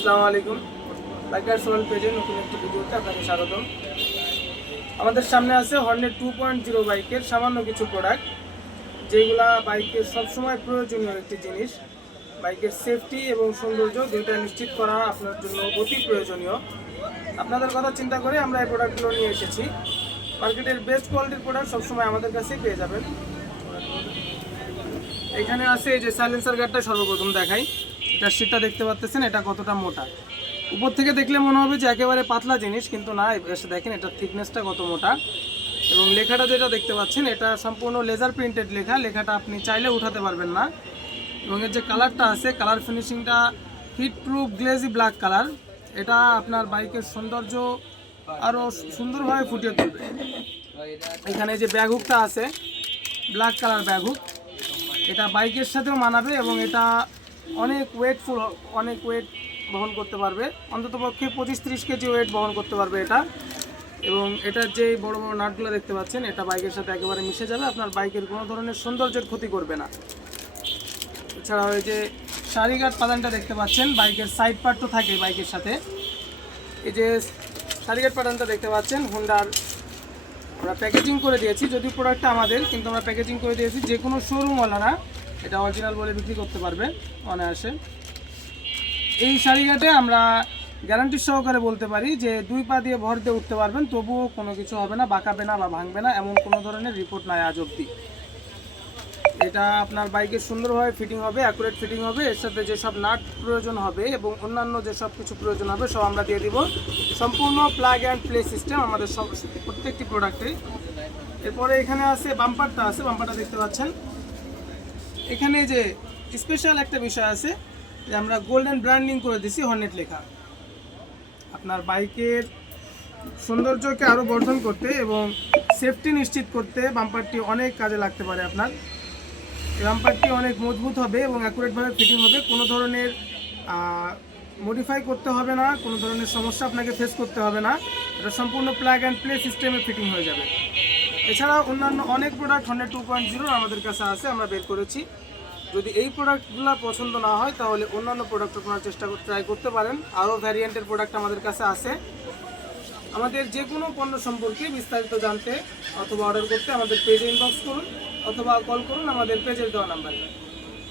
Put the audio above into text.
আসসালামু আলাইকুম। Biker soul পেজে নতুন একটি ভিডিওতে আপনাকে স্বাগতম। আমাদের সামনে আছে হর্নেট 2.0 বাইকের সামান্য কিছু প্রোডাক্ট, যেগুলা বাইকের সবসময় প্রয়োজনীয় একটি জিনিস। বাইকের সেফটি এবং সৌন্দর্য দুইটা নিশ্চিত করা আপনার জন্য অতি প্রয়োজনীয়। আপনাদের কথা চিন্তা করে আমরা এই প্রোডাক্টগুলো নিয়ে এসেছি। মার্কেটের বেস্ট কোয়ালিটির প্রোডাক্ট সবসময় আমাদের কাছেই পেয়ে যাবেন। এখানে আছে এই যে সাইলেন্সার গার্ডটা সর্বপ্রথম দেখাই। এটার সিটটা দেখতে পাচ্ছেন, এটা কতটা মোটা। উপর থেকে দেখলে মনে হবে যে একেবারে পাতলা জিনিস, কিন্তু না, এসে দেখেন এটার থিকনেসটা কত মোটা। এবং লেখাটা যেটা দেখতে পাচ্ছেন, এটা সম্পূর্ণ লেজার প্রিন্টেড লেখাটা আপনি চাইলে উঠাতে পারবেন না। এবং এর যে কালারটা আছে, কালার ফিনিশিংটা heat proof glazy black colour. এটা আপনার বাইকের সৌন্দর্য আরও সুন্দরভাবে ফুটিয়ে তুলবে। এখানে যে ব্যাগ হুকটা আছে, ব্ল্যাক কালার ব্যাগ হুক, এটা বাইকের সাথেও মানাবে এবং এটা অনেক ওয়েট বহন করতে পারবে। অন্ততপক্ষে 25-30 কেজি ওয়েট বহন করতে পারবে এটা। এবং এটার যে বড় বড় নাটগুলো দেখতে পাচ্ছেন, এটা বাইকের সাথে একেবারে মিশে যাবে, আপনার বাইকের কোনো ধরনের সৌন্দর্যের ক্ষতি করবে না। এছাড়াও এই যে সারি গার্ড পাদানটা দেখতে পাচ্ছেন, বাইকের সাইড পার্ট তো থাকে বাইকের সাথে। এই যে সারি গার্ড পাদানটা দেখতে পাচ্ছেন, হোন্ডার আমরা প্যাকেজিং করে দিয়েছি, যদিও প্রোডাক্টটা আমাদের, কিন্তু আমরা প্যাকেজিং করে দিয়েছি। যে কোনো শোরুমওয়ালারা এটা অরিজিনাল বলে বিক্রি করতে পারবে অনায়াসে। এই শাড়িঘাটে আমরা গ্যারান্টি সহকারে বলতে পারি যে 2 পা দিয়ে ভর দিয়ে উঠতে পারবেন, তবুও কোনো কিছু হবে না, বাঁকাবে না বা ভাঙবে না, এমন কোনো ধরনের রিপোর্ট নাই আজ অবধি। এটা আপনার বাইকে সুন্দরভাবে ফিটিং হবে, অ্যাকুরেট ফিটিং হবে। এর সাথে যেসব নাট প্রয়োজন হবে এবং অন্যান্য যেসব কিছু প্রয়োজন হবে সব আমরা দিয়ে দিব। সম্পূর্ণ প্লাগ অ্যান্ড প্লে সিস্টেম আমাদের সব প্রত্যেকটি প্রোডাক্টেই। এরপরে এখানে আছে বাম্পারটা আছে, বাম্পারটা দেখতে পাচ্ছেন। এখানে যে স্পেশাল একটা বিষয় আছে যে আমরা গোল্ডেন ব্র্যান্ডিং করে দিছি হর্নেট লেখা। আপনার বাইকের সৌন্দর্যকে আরও বর্ধন করতে এবং সেফটি নিশ্চিত করতে বাম্পারটি অনেক কাজে লাগতে পারে আপনার। এই বাম্পারটি অনেক মজবুত হবে এবং অ্যাকুরেটভাবে ফিটিং হবে। কোনো ধরনের মডিফাই করতে হবে না, কোনো ধরনের সমস্যা আপনাকে ফেস করতে হবে না। এটা সম্পূর্ণ প্লাগ অ্যান্ড প্লে সিস্টেমে ফিটিং হয়ে যাবে। এছাড়াও অন্যান্য অনেক প্রোডাক্ট হর্নেট 2.0 আমাদের কাছে আছে, আমরা বের করেছি। যদি এই প্রোডাক্টগুলো পছন্দ না হয় তাহলে অন্যান্য প্রোডাক্ট আপনারা ট্রাই করতে পারেন। আরও ভ্যারিয়েন্টের প্রোডাক্ট আমাদের কাছে আছে। আমাদের যে কোনো পণ্য সম্পর্কে বিস্তারিত জানতে অথবা অর্ডার করতে আমাদের পেজে ইনবক্স করুন অথবা কল করুন আমাদের পেজের দেওয়া নাম্বারে।